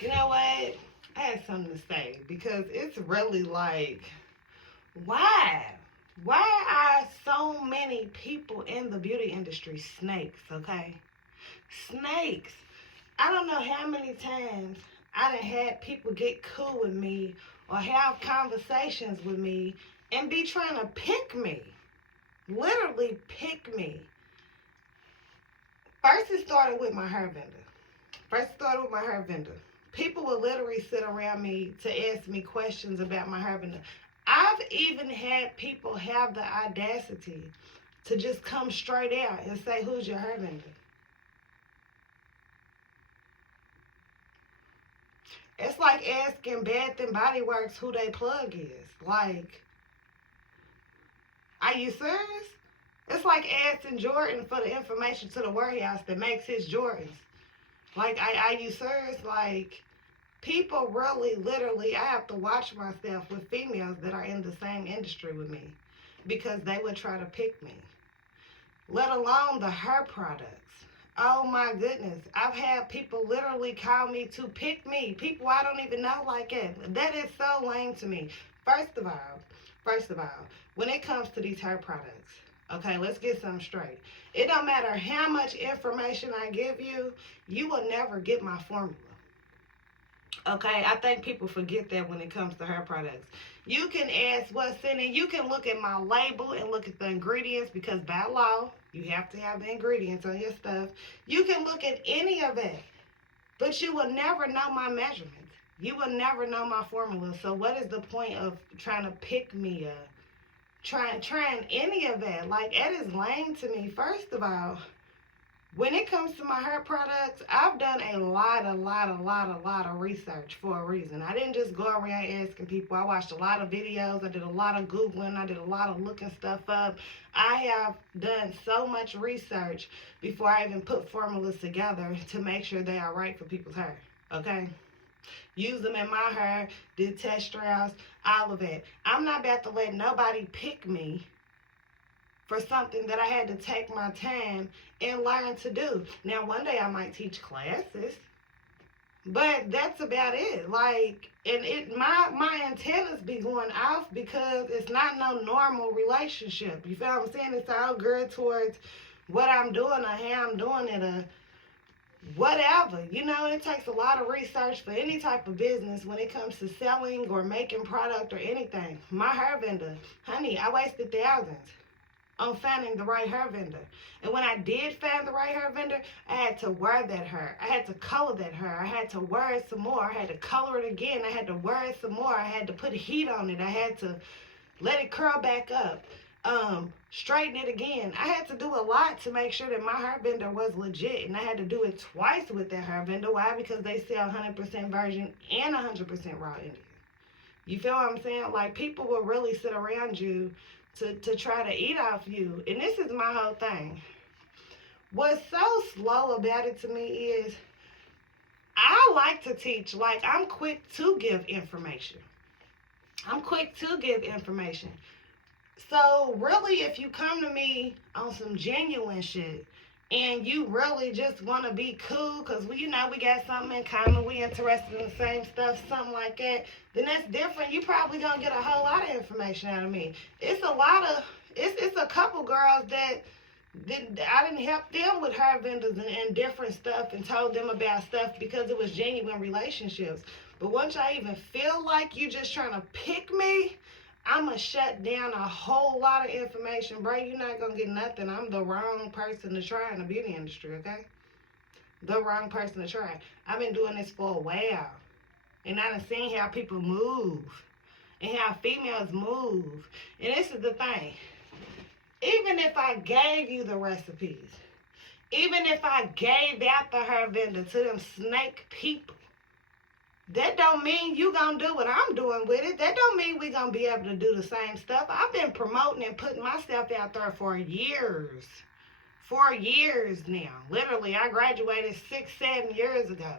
You know what? I had something to say because it's really like, why? Why are so many people in the beauty industry snakes, okay? Snakes. I don't know how many times I done had people get cool with me or have conversations with me and be trying to pick me. Literally pick me. First it started with my hair vendor. First it started with my hair vendor. People would literally sit around me to ask me questions about my hair vendor. I've even had people have the audacity to just come straight out and say, who's your hair vendor? It's like asking Bath and Body Works who they plug is. Like, are you serious? It's like asking Jordan for the information to the warehouse that makes his Jordans. Like, are you serious? Like, people really, literally, I have to watch myself with females that are in the same industry with me because they would try to pick me, let alone the hair products. Oh my goodness. I've had people literally call me to pick me. People I don't even know like that. That is so lame to me. First of all, when it comes to these hair products, okay, let's get something straight. It don't matter how much information I give you, you will never get my formula. Okay, I think people forget that when it comes to hair products. You can ask what's in it. You can look at my label and look at the ingredients because by law, you have to have the ingredients on your stuff. You can look at any of it, but you will never know my measurements. You will never know my formula. So what is the point of trying to pick me up? Trying any of that? Like, it is lame to me. First of all, when it comes to my hair products, I've done a lot of research for a reason. I didn't just go around asking people. I watched a lot of videos. I did a lot of Googling. I did a lot of looking stuff up. I have done so much research before I even put formulas together to make sure they are right for people's hair. Okay? Use them in my hair, did test trials, all of it. I'm not about to let nobody pick me for something that I had to take my time and learn to do. Now, one day I might teach classes, but that's about it. Like, and my antennas be going off because it's not no normal relationship. You feel what I'm saying? It's all geared towards what I'm doing or how I'm doing it or whatever. You know, it takes a lot of research for any type of business when it comes to selling or making product or anything. My hair vendor, honey, I wasted thousands on finding the right hair vendor. And when I did find the right hair vendor, I had to wear that hair. I had to color that hair. I had to wear it some more. I had to color it again. I had to wear it some more. I had to put heat on it. I had to let it curl back up. Straighten it again. I had to do a lot to make sure that my hair vendor was legit. And I had to do it twice with that hair vendor. Why? Because they sell 100% virgin and 100% raw Indian. You feel what I'm saying? Like, people will really sit around you to try to eat off you. And this is my whole thing. What's so slow about it to me is I like to teach. Like, I'm quick to give information. I'm quick to give information. So, really, if you come to me on some genuine shit, and you really just want to be cool because we got something in common, we interested in the same stuff, something like that, then that's different. You probably gonna get a whole lot of information out of me. It's a couple girls that I didn't help them with hair vendors and different stuff and told them about stuff because it was genuine relationships. But once I even feel like you just trying to pick me, I'm going to shut down a whole lot of information. Bro, you're not going to get nothing. I'm the wrong person to try in the beauty industry, okay? The wrong person to try. I've been doing this for a while. And I done seen how people move. And how females move. And this is the thing. Even if I gave you the recipes, even if I gave out the hair vendor to them snake people, that don't mean you gonna do what I'm doing with it. That don't mean we gonna be able to do the same stuff. I've been promoting and putting myself out there for years. 4 years now. Literally, I graduated 6, 7 years ago.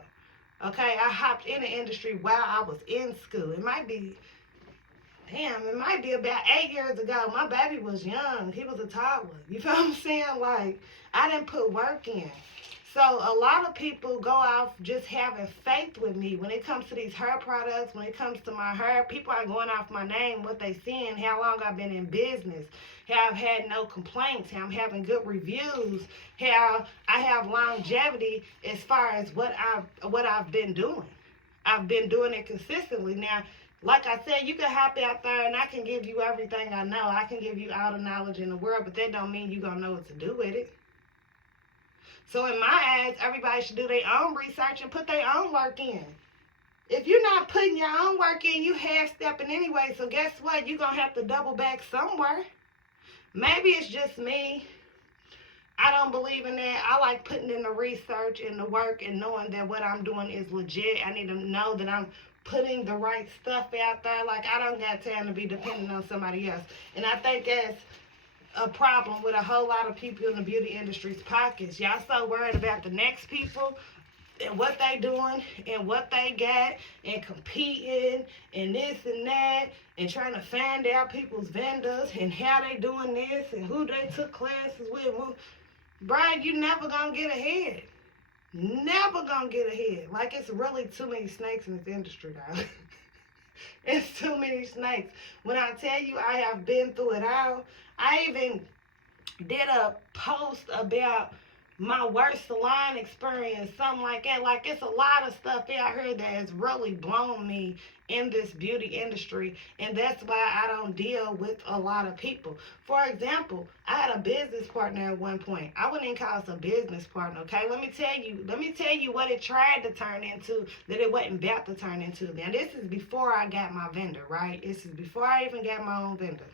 Okay, I hopped in the industry while I was in school. It might be about 8 years ago. My baby was young. He was a toddler. You feel what I'm saying? Like, I didn't put work in. So a lot of people go off just having faith with me when it comes to these hair products. When it comes to my hair, people are going off my name, what they seeing, how long I've been in business, how I've had no complaints, how I'm having good reviews, how I have longevity as far as what I've been doing. I've been doing it consistently. Now, like I said, you can hop out there and I can give you everything I know. I can give you all the knowledge in the world, but that don't mean you're going to know what to do with it. So in my eyes, everybody should do their own research and put their own work in. If you're not putting your own work in, you half-stepping anyway. So guess what? You're going to have to double back somewhere. Maybe it's just me. I don't believe in that. I like putting in the research and the work and knowing that what I'm doing is legit. I need to know that I'm putting the right stuff out there. Like, I don't got time to be dependent on somebody else. And I think that's a problem with a whole lot of people in the beauty industry's pockets. Y'all so worried about the next people and what they doing and what they got and competing and this and that and trying to find out people's vendors and how they doing this and who they took classes with. Brian, you never gonna get ahead. Never gonna get ahead. Like, it's really too many snakes in this industry, guys. It's too many snakes. When I tell you I have been through it all, I even did a post about my worst salon experience, something like that. Like, it's a lot of stuff out here that has really blown me in this beauty industry, and that's why I don't deal with a lot of people. For example, I had a business partner at one point. I wouldn't even call us a business partner, okay? Let me tell you what it tried to turn into that it wasn't about to turn into. Now, this is before I got my vendor, right? This is before I even got my own vendor.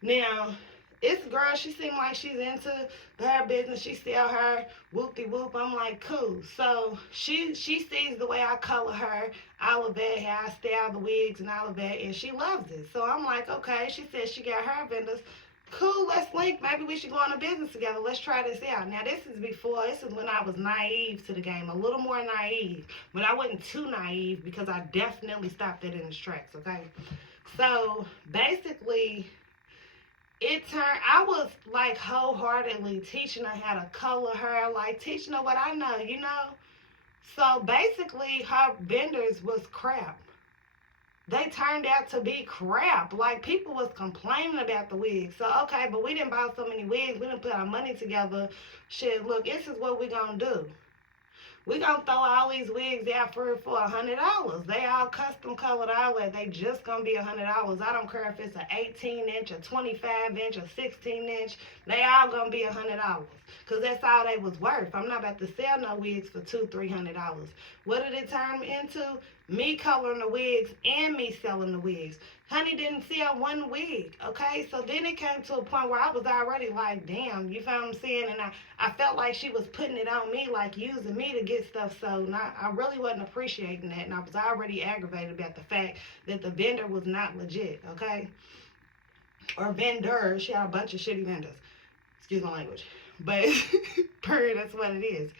Now, this girl, she seemed like she's into her business. She sell her whoop-de-whoop. I'm like, cool. So she sees the way I color her, all of that, how I style the wigs and all of that, and she loves it. So I'm like, okay. She said she got her vendors. Cool, let's link. Maybe we should go on a business together. Let's try this out. Now, this is when I was naive to the game, a little more naive. But I wasn't too naive because I definitely stopped it in its tracks, okay? So basically, I was like wholeheartedly teaching her how to color her, like teaching her what I know, you know? So basically, her vendors was crap. They turned out to be crap. Like, people was complaining about the wigs. So, okay, but we didn't buy so many wigs. We didn't put our money together. Shit, look, this is what we gonna do. We gonna throw all these wigs out for $100. They all custom colored, all that. They just gonna be $100. I don't care if it's an 18-inch, a 25-inch, a 16-inch. They all gonna be $100. Cause that's all they was worth. I'm not about to sell no wigs for $200-300. What did it turn into? Me coloring the wigs and me selling the wigs. Honey didn't sell one wig, okay? So then it came to a point where I was already like, damn, you feel what I'm saying? And I felt like she was putting it on me, like using me to get stuff sold. And I really wasn't appreciating that. And I was already aggravated about the fact that the vendor was not legit, okay? Or vendors. She had a bunch of shitty vendors. Excuse my language. But, period, that's what it is.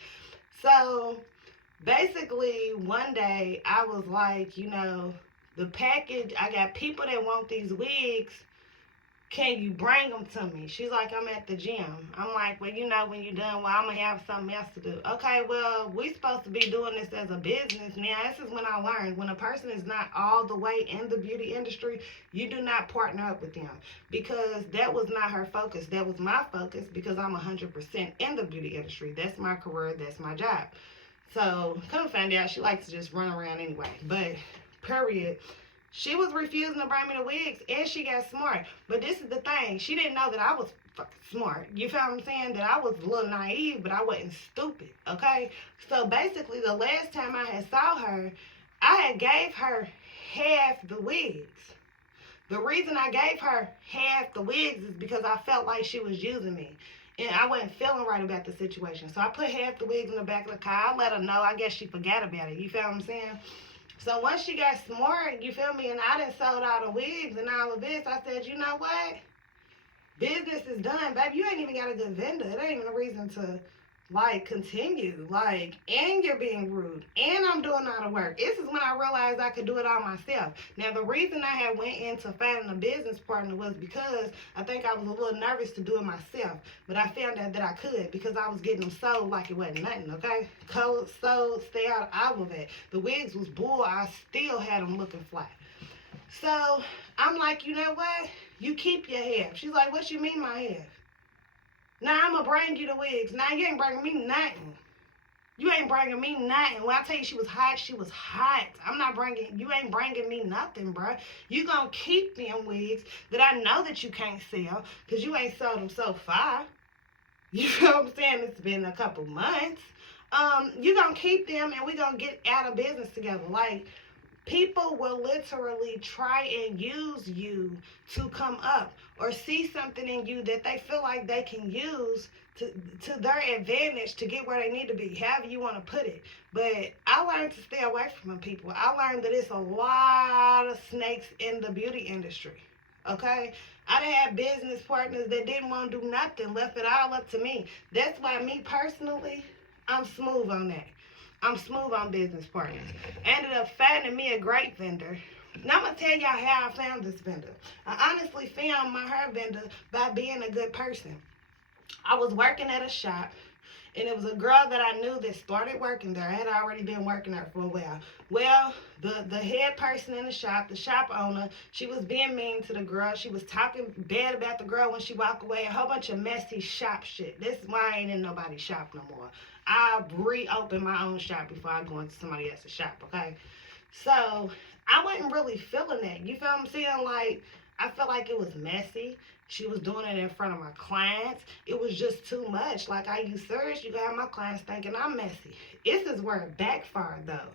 So, basically, one day, I was like, you know, the package, I got people that want these wigs. Can you bring them to me? She's like, I'm at the gym. I'm like, well, you know, when you're done, well, I'm going to have something else to do. Okay, well, we supposed to be doing this as a business. Now, this is when I learned, when a person is not all the way in the beauty industry, you do not partner up with them, because that was not her focus. That was my focus, because I'm 100% in the beauty industry. That's my career. That's my job. So, come to find out, she likes to just run around anyway. But, period. She was refusing to bring me the wigs, and she got smart. But this is the thing. She didn't know that I was fucking smart. You feel what I'm saying? That I was a little naive, but I wasn't stupid, okay? So basically, the last time I had saw her, I had gave her half the wigs. The reason I gave her half the wigs is because I felt like she was using me. And I wasn't feeling right about the situation. So I put half the wigs in the back of the car. I let her know. I guess she forgot about it. You feel what I'm saying? So once she got smart, you feel me, and I done sold all the wigs and all of this, I said, you know what? Business is done, baby. You ain't even got a good vendor. It ain't even a reason Like, continue. Like, and you're being rude. And I'm doing all the work. This is when I realized I could do it all myself. Now, the reason I had went into finding a business partner was because I think I was a little nervous to do it myself. But I found out that I could because I was getting them sold like it wasn't nothing, okay? Color, sold, stay out of it. The wigs was bull. I still had them looking flat. So, I'm like, you know what? You keep your hair. She's like, what you mean my hair? Now I'm going to bring you the wigs. Now you ain't bringing me nothing. You ain't bringing me nothing. When I tell you she was hot, she was hot. You ain't bringing me nothing, bro. You gonna keep them wigs that I know that you can't sell because you ain't sold them so far. You know what I'm saying? It's been a couple months. You gonna keep them and we gonna get out of business together. Like, people will literally try and use you to come up or see something in you that they feel like they can use to their advantage to get where they need to be, however you want to put it. But I learned to stay away from them people. I learned that it's a lot of snakes in the beauty industry. Okay? I done had business partners that didn't want to do nothing, left it all up to me. That's why me personally, I'm smooth on that. I'm smooth on business partners. Ended up finding me a great vendor. Now I'm going to tell y'all how I found this vendor. I honestly found my hair vendor by being a good person. I was working at a shop, and it was a girl that I knew that started working there. I had already been working there for a while. Well, the head person in the shop owner, she was being mean to the girl. She was talking bad about the girl when she walked away. A whole bunch of messy shop shit. This is why I ain't in nobody's shop no more. I'll reopen my own shop before I go into somebody else's shop, okay? So, I wasn't really feeling that. You feel what I'm saying? Like, I felt like it was messy. She was doing it in front of my clients. It was just too much. Like, I use serious, you got my clients thinking I'm messy. This is where it backfired, though.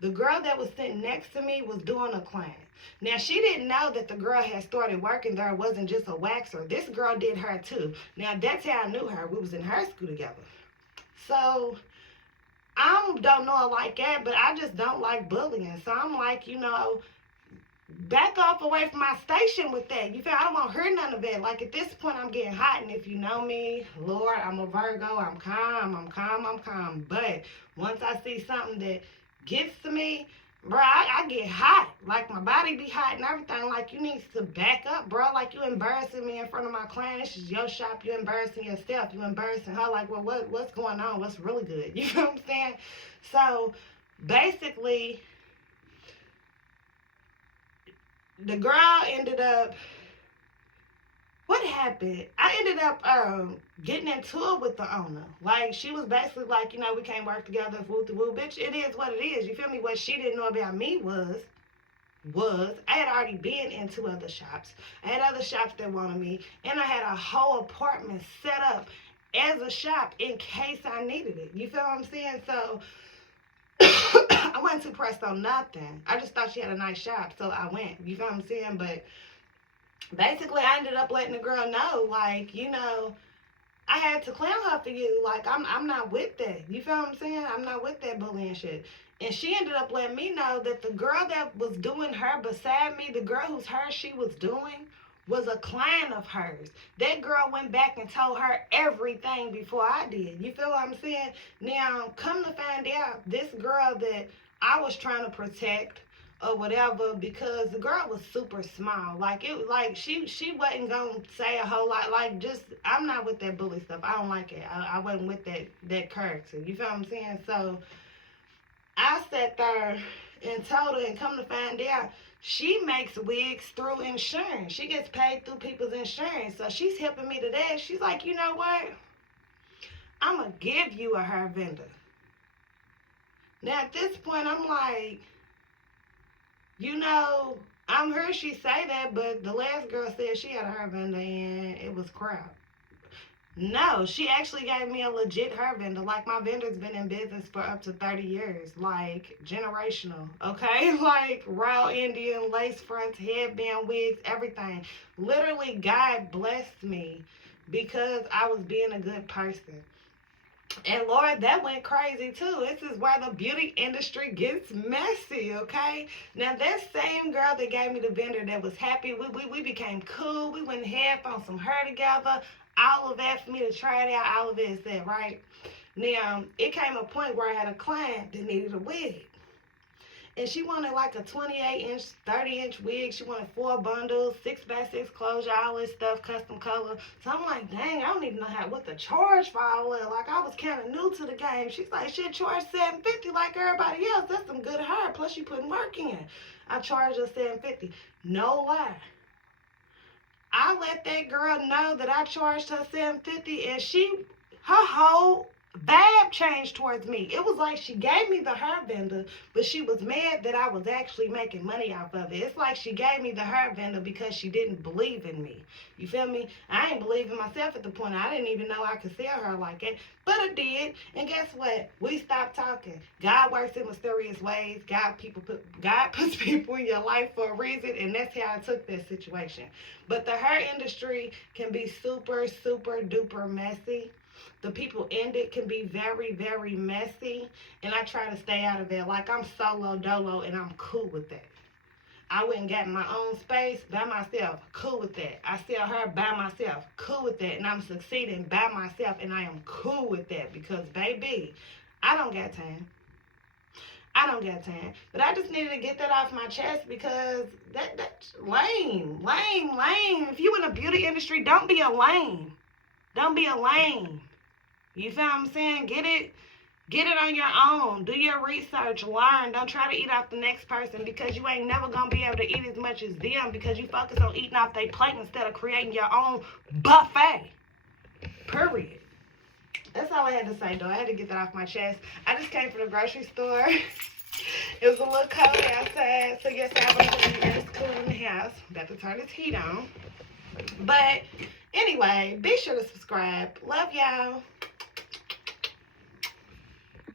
The girl that was sitting next to me was doing a client. Now, she didn't know that the girl had started working there. It wasn't just a waxer. This girl did her, too. Now, that's how I knew her. We was in high school together. So, I don't know her like that, but I just don't like bullying. So, I'm like, back off away from my station with that. You feel? I don't want to hear none of it. Like, at this point, I'm getting hot, and if you know me, Lord, I'm a Virgo. I'm calm. But once I see something that gets to me, bro, I get hot. Like, my body be hot and everything. Like, you need to back up, bro. Like, you embarrassing me in front of my client. This is your shop. You embarrassing yourself. You embarrassing her. Like, well, what's going on? What's really good? You know what I'm saying? So, basically, the girl ended up, what happened? I ended up getting into it with the owner. Like, she was basically like, we can't work together, woo, bitch, it is what it is. You feel me? What she didn't know about me was I had already been into other shops. I had other shops that wanted me, and I had a whole apartment set up as a shop in case I needed it. You feel what I'm saying? So, I wasn't too pressed on nothing. I just thought she had a nice shop, so I went. You feel what I'm saying? But basically, I ended up letting the girl know, like, I had to clown her for you. Like, I'm not with that. You feel what I'm saying? I'm not with that bullying shit. And she ended up letting me know that the girl that was doing her beside me, the girl whose hair she was doing, was a client of hers. That girl went back and told her everything before I did. You feel what I'm saying? Now, come to find out, this girl that I was trying to protect or whatever, because the girl was super small. Like, she wasn't gonna say a whole lot. Like, just, I'm not with that bully stuff. I don't like it. I wasn't with that character. You feel what I'm saying? So I sat there and told her, and come to find out, she makes wigs through insurance. She gets paid through people's insurance. So she's helping me to that. She's like, you know what? I'm going to give you a hair vendor. Now, at this point, I'm like, I'm heard she say that, but the last girl said she had a hair vendor and it was crap. No, she actually gave me a legit hair vendor. Like, my vendor's been in business for up to 30 years. Like, generational, okay? Like, raw Indian, lace fronts, headband, wigs, everything. Literally, God blessed me because I was being a good person. And Lord, that went crazy too. This is where the beauty industry gets messy, okay? Now, that same girl that gave me the vendor that was happy, we became cool. We went half on some hair together. All of that for me to try it out. All of it is that, right? Now, it came a point where I had a client that needed a wig. And she wanted like a 28-inch, 30-inch wig. She wanted 4 bundles, 6x6 closure, all this stuff, custom color. So I'm like, dang, I don't even know what to charge for all that. Like, I was kind of new to the game. She's like, shit, charge $750 like everybody else. That's some good hair. Plus, you putting work in. I charged her $750. No lie. I let that girl know that I charged her $750, and her whole vibe changed towards me. It was like she gave me the hair vendor, but she was mad that I was actually making money off of it. It's like she gave me the hair vendor because she didn't believe in me. You feel me? I ain't believe in myself at the point. I didn't even know I could sell her like it, but I did. And guess what? We stopped talking. God works in mysterious ways. God puts people in your life for a reason, and that's how I took that situation. But the hair industry can be super, super duper messy. The people in it can be very, very messy, and I try to stay out of it. Like, I'm solo dolo, and I'm cool with that. I went and got my own space by myself, cool with that. I sell her by myself, cool with that, and I'm succeeding by myself, and I am cool with that because, baby, I don't got time. I don't got time. But I just needed to get that off my chest because that's lame. If you in the beauty industry, don't be a lame. Don't be a lame. You feel what I'm saying? Get it on your own. Do your research. Learn. Don't try to eat off the next person because you ain't never going to be able to eat as much as them because you focus on eating off their plate instead of creating your own buffet. Period. That's all I had to say, though. I had to get that off my chest. I just came from the grocery store. It was a little cold outside, so yes, I have a hoodie and it's cool in the house. About to turn this heat on. But anyway, be sure to subscribe. Love y'all.